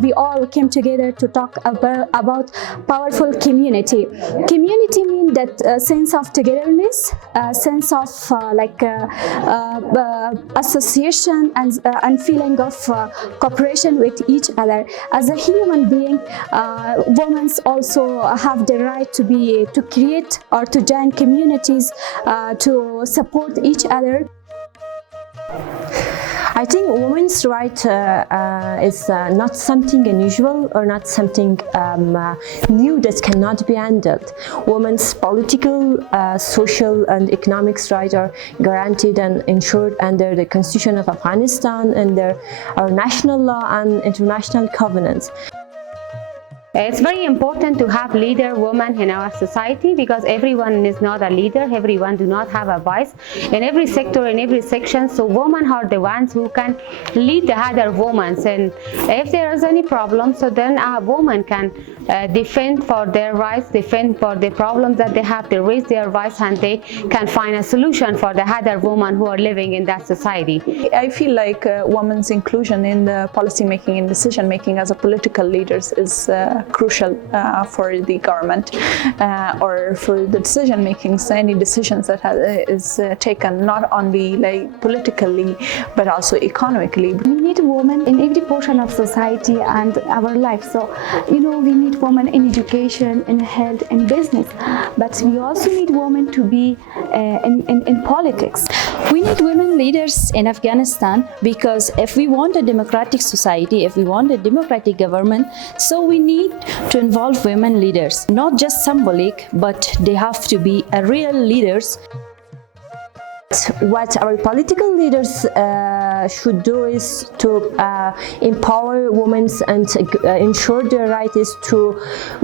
we all came together to talk about powerful community. Community means that sense of togetherness, sense of association and feeling of cooperation with each other. As a human being, women also have the right to create or to join communities to support each other. I think women's right is not something unusual or not something new that cannot be handled. Women's political, social and economic rights are guaranteed and ensured under the Constitution of Afghanistan, under our national law and international covenants. It's very important to have leader women in our society, because everyone is not a leader, everyone do not have a voice in every sector, in every section. So women are the ones who can lead the other women, and if there is any problem, so then a woman can defend for their rights, defend for the problems that they have, they raise their voice and they can find a solution for the other women who are living in that society. I feel like women's inclusion in the policy making and decision making as a political leaders is crucial for the government or for the decision making. So any decisions that is taken not only like politically but also economically. We need women in every portion of society and our life. So we need women in education, in health, in business, but we also need women to be in politics. We need women leaders in Afghanistan, because if we want a democratic society, if we want a democratic government, so we need to involve women leaders, not just symbolic, but they have to be real leaders. What our political leaders should do is to empower women and ensure their right is to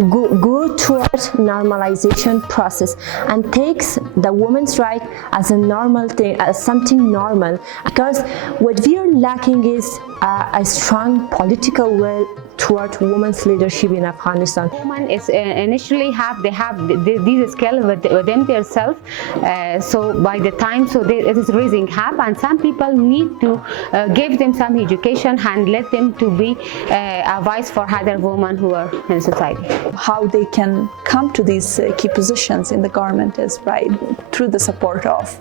go towards normalization process and takes the women's right as a normal thing, as something normal. Because what we are lacking is a strong political will toward women's leadership in Afghanistan. Women is initially have these skills with them themselves. So by the time it is raising up, and some people need to give them some education and let them to be a voice for other women who are in society. How they can come to these key positions in the government is through the support of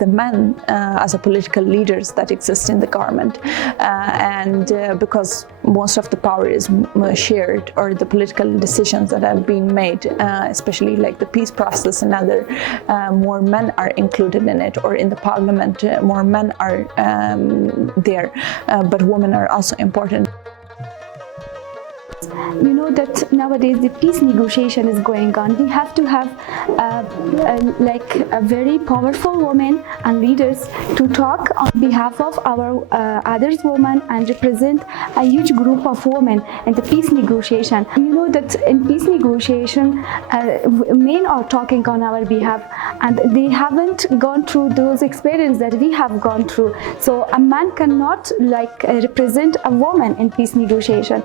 the men as a political leaders that exist in the government, and because most of the power is shared, or the political decisions that have been made, especially like the peace process and other, more men are included in it, or in the parliament more men are there, but women are also important. That nowadays the peace negotiation is going on. We have to have a very powerful women and leaders to talk on behalf of our others women and represent a huge group of women in the peace negotiation. That in peace negotiation, men are talking on our behalf, and they haven't gone through those experiences that we have gone through. So a man cannot represent a woman in peace negotiation.